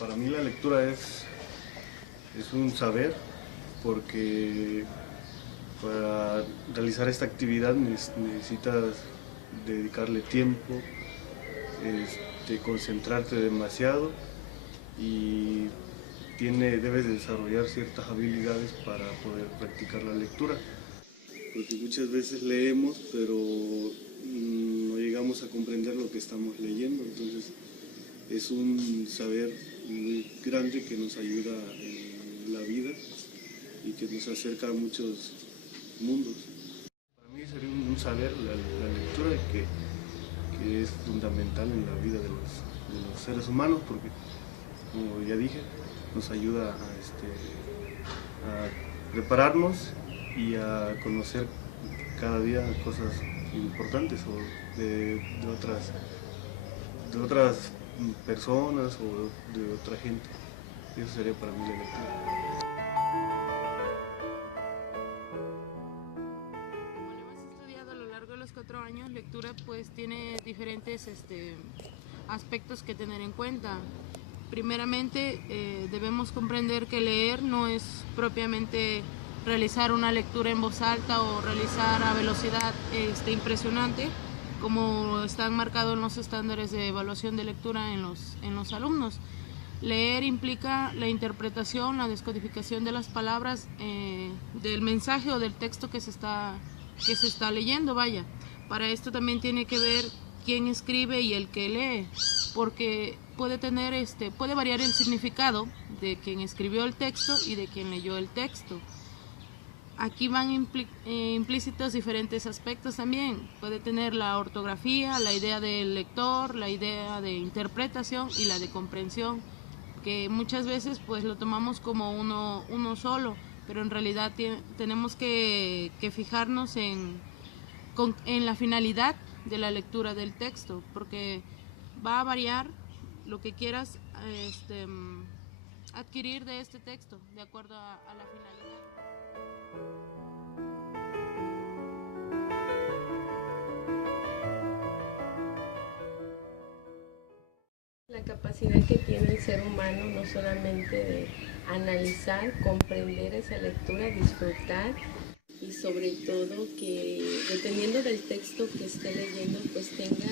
Para mí la lectura es un saber, porque para realizar esta actividad necesitas dedicarle tiempo, concentrarte demasiado y debes desarrollar ciertas habilidades para poder practicar la lectura. Porque muchas veces leemos, pero no llegamos a comprender lo que estamos leyendo, entonces es un saber muy grande que nos ayuda en la vida y que nos acerca a muchos mundos. Para mí sería un saber la lectura que es fundamental en la vida de los seres humanos, porque, como ya dije, nos ayuda a prepararnos y a conocer cada día cosas importantes o de otras personas o de otra gente. Eso sería para mí la lectura. A lo largo de los 4 años, lectura pues tiene diferentes aspectos que tener en cuenta. Primeramente, debemos comprender que leer no es propiamente realizar una lectura en voz alta o realizar a velocidad impresionante, como están marcados en los estándares de evaluación de lectura en los alumnos. Leer implica la interpretación, la descodificación de las palabras, del mensaje o del texto que se está leyendo, vaya. Para esto también tiene que ver quién escribe y el que lee, porque puede variar el significado de quien escribió el texto y de quien leyó el texto. Aquí van implícitos diferentes aspectos también. Puede tener la ortografía, la idea del lector, la idea de interpretación y la de comprensión, que muchas veces pues lo tomamos como uno solo, pero en realidad tenemos que fijarnos en la finalidad de la lectura del texto, porque va a variar lo que quieras adquirir de este texto de acuerdo a la finalidad. La capacidad que tiene el ser humano no solamente de analizar, comprender esa lectura, disfrutar y sobre todo que dependiendo del texto que esté leyendo pues tenga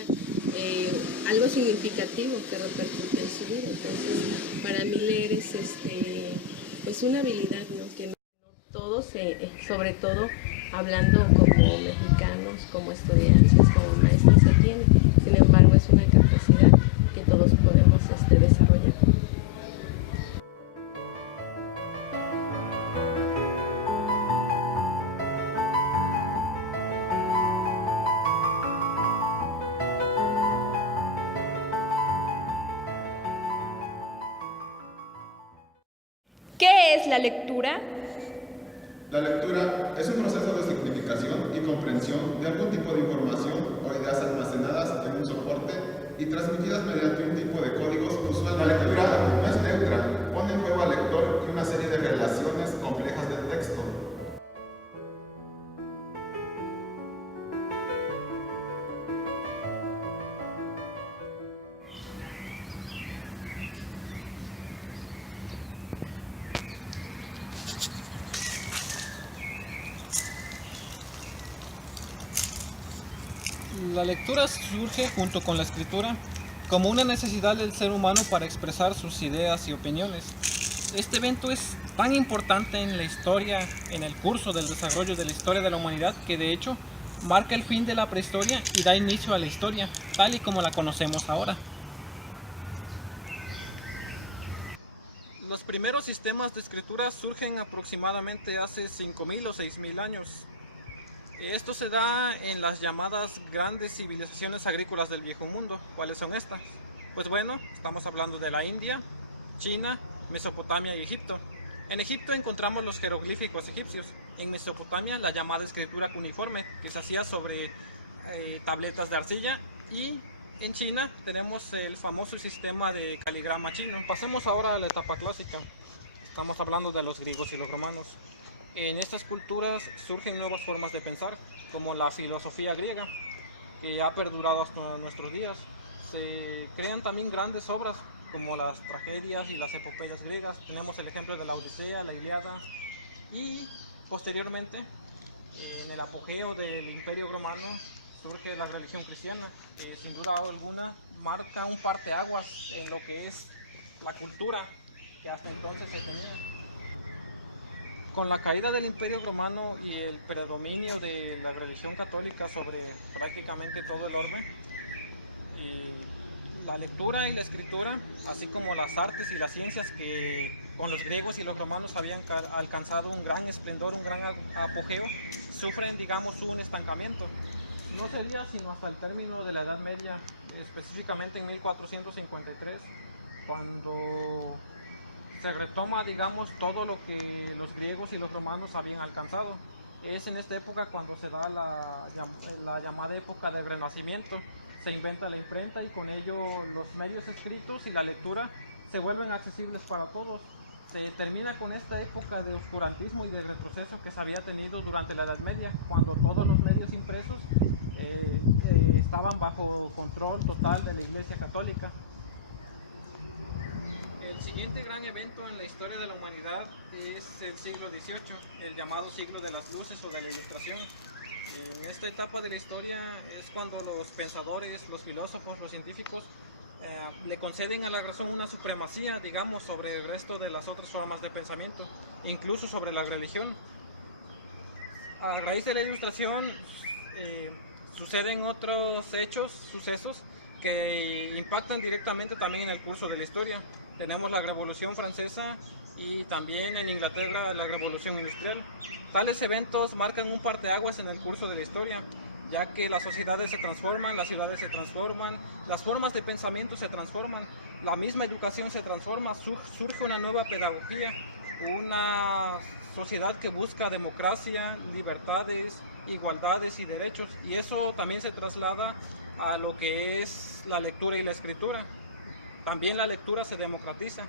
algo significativo que repercute en su vida. Entonces para mí leer es pues una habilidad, ¿no? Que no todos, sobre todo hablando como mexicanos, como estudiantes, como maestros se tiene. Sin embargo es una capacidad que todos podemos desarrollar. ¿Qué es la lectura? La lectura es un proceso de significación y comprensión de algún tipo de información o ideas almacenadas en un soporte y transmitidas mediante un tipo de códigos usualmente. La lectura no es neutra, pone en juego al lector y una serie de relaciones complejas del texto. La lectura surge junto con la escritura como una necesidad del ser humano para expresar sus ideas y opiniones. Este evento es tan importante en la historia, en el curso del desarrollo de la historia de la humanidad, que de hecho marca el fin de la prehistoria y da inicio a la historia, tal y como la conocemos ahora. Los primeros sistemas de escritura surgen aproximadamente hace 5.000 o 6.000 años. Esto se da en las llamadas grandes civilizaciones agrícolas del Viejo Mundo. ¿Cuáles son estas? Pues bueno, estamos hablando de la India, China, Mesopotamia y Egipto. En Egipto encontramos los jeroglíficos egipcios. En Mesopotamia la llamada escritura cuneiforme, que se hacía sobre tabletas de arcilla. Y en China tenemos el famoso sistema de caligrama chino. Pasemos ahora a la etapa clásica. Estamos hablando de los griegos y los romanos. En estas culturas surgen nuevas formas de pensar, como la filosofía griega, que ha perdurado hasta nuestros días. Se crean también grandes obras como las tragedias y las epopeyas griegas. Tenemos el ejemplo de la Odisea, la Ilíada, y posteriormente, en el apogeo del Imperio Romano, surge la religión cristiana, que sin duda alguna marca un parteaguas en lo que es la cultura que hasta entonces se tenía. Con la caída del Imperio Romano y el predominio de la religión católica sobre prácticamente todo el orbe, la lectura y la escritura, así como las artes y las ciencias que con los griegos y los romanos habían alcanzado un gran esplendor, un gran apogeo, sufren, digamos, un estancamiento. No sería sino hasta el término de la Edad Media, específicamente en 1453, cuando se retoma, digamos, todo lo que los griegos y los romanos habían alcanzado. Es en esta época cuando se da la llamada época del Renacimiento. Se inventa la imprenta y con ello los medios escritos y la lectura se vuelven accesibles para todos. Se termina con esta época de oscurantismo y de retroceso que se había tenido durante la Edad Media, cuando todos los medios impresos estaban bajo control total de la Iglesia Católica. El siguiente gran evento en la historia de la humanidad es el siglo XVIII, el llamado siglo de las luces o de la Ilustración. En esta etapa de la historia es cuando los pensadores, los filósofos, los científicos le conceden a la razón una supremacía, digamos, sobre el resto de las otras formas de pensamiento, incluso sobre la religión. A raíz de la Ilustración suceden otros sucesos que impactan directamente también en el curso de la historia. Tenemos la Revolución Francesa y también en Inglaterra la Revolución Industrial. Tales eventos marcan un parteaguas en el curso de la historia, ya que las sociedades se transforman, las ciudades se transforman, las formas de pensamiento se transforman, la misma educación se transforma, surge una nueva pedagogía, una sociedad que busca democracia, libertades, igualdades y derechos, y eso también se traslada a lo que es la lectura y la escritura. También la lectura se democratiza,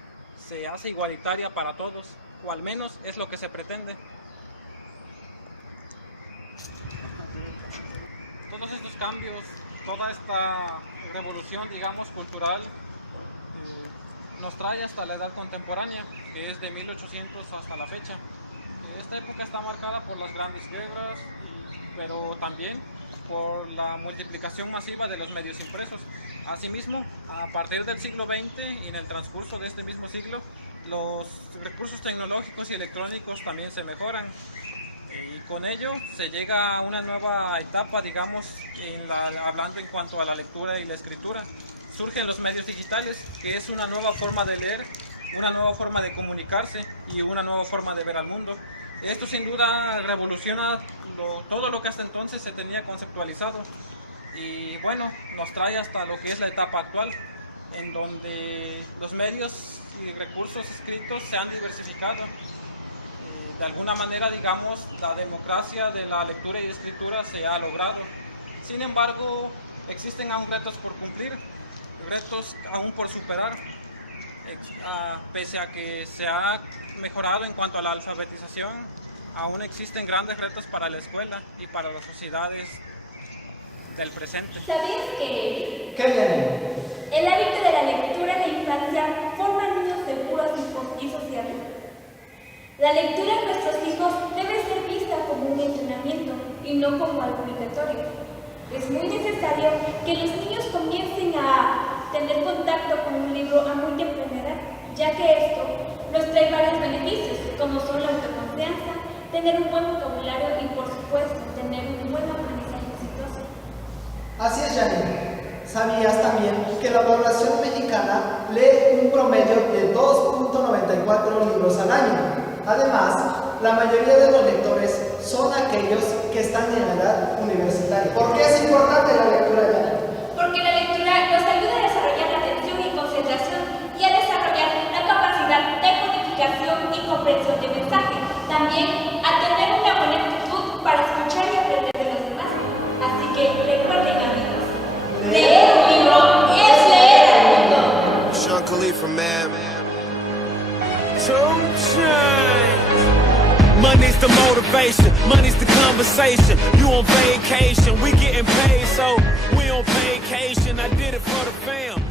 se hace igualitaria para todos, o al menos es lo que se pretende. Todos estos cambios, toda esta revolución, digamos, cultural, nos trae hasta la edad contemporánea, que es de 1800 hasta la fecha. Esta época está marcada por las grandes guerras, pero también por la multiplicación masiva de los medios impresos. Asimismo, a partir del siglo XX y en el transcurso de este mismo siglo, los recursos tecnológicos y electrónicos también se mejoran. Y con ello se llega a una nueva etapa, digamos, hablando en cuanto a la lectura y la escritura. Surgen los medios digitales, que es una nueva forma de leer, una nueva forma de comunicarse y una nueva forma de ver al mundo. Esto sin duda revoluciona todo lo que hasta entonces se tenía conceptualizado. Y bueno, nos trae hasta lo que es la etapa actual, en donde los medios y recursos escritos se han diversificado. De alguna manera, digamos, la democracia de la lectura y escritura se ha logrado. Sin embargo, existen aún retos por cumplir, retos aún por superar. Pese a que se ha mejorado en cuanto a la alfabetización, aún existen grandes retos para la escuela y para las sociedades del presente. ¿Sabías que ¿Qué viene? el hábito de la lectura en la infancia forma niños seguros y sociables? La lectura en nuestros hijos debe ser vista como un entrenamiento y no como algo obligatorio. Es muy necesario que los niños comiencen a tener contacto con un libro a muy temprana edad, ya que esto nos trae varios beneficios, como son la autoconfianza, tener un buen vocabulario y, por supuesto, tener un buen aprendizaje exitoso. Así es, Janine. ¿Sabías también que la población mexicana lee un promedio de 2.94 libros al año? Además, la mayoría de los lectores son aquellos que están en la edad universitaria. ¿Por qué es importante la lectura, Janine? Porque la lectura nos ayuda a desarrollar la atención y concentración y a desarrollar la capacidad de codificación y comprensión de mensaje. También a tener una buena actitud para escuchar y aprender de los demás. Así que recuerden, amigos, leer un libro es leer al mundo. Sean Khalifa, man. Money's the motivation, money's the conversation. You on vacation, we getting paid, so we on vacation. I did it for the fam.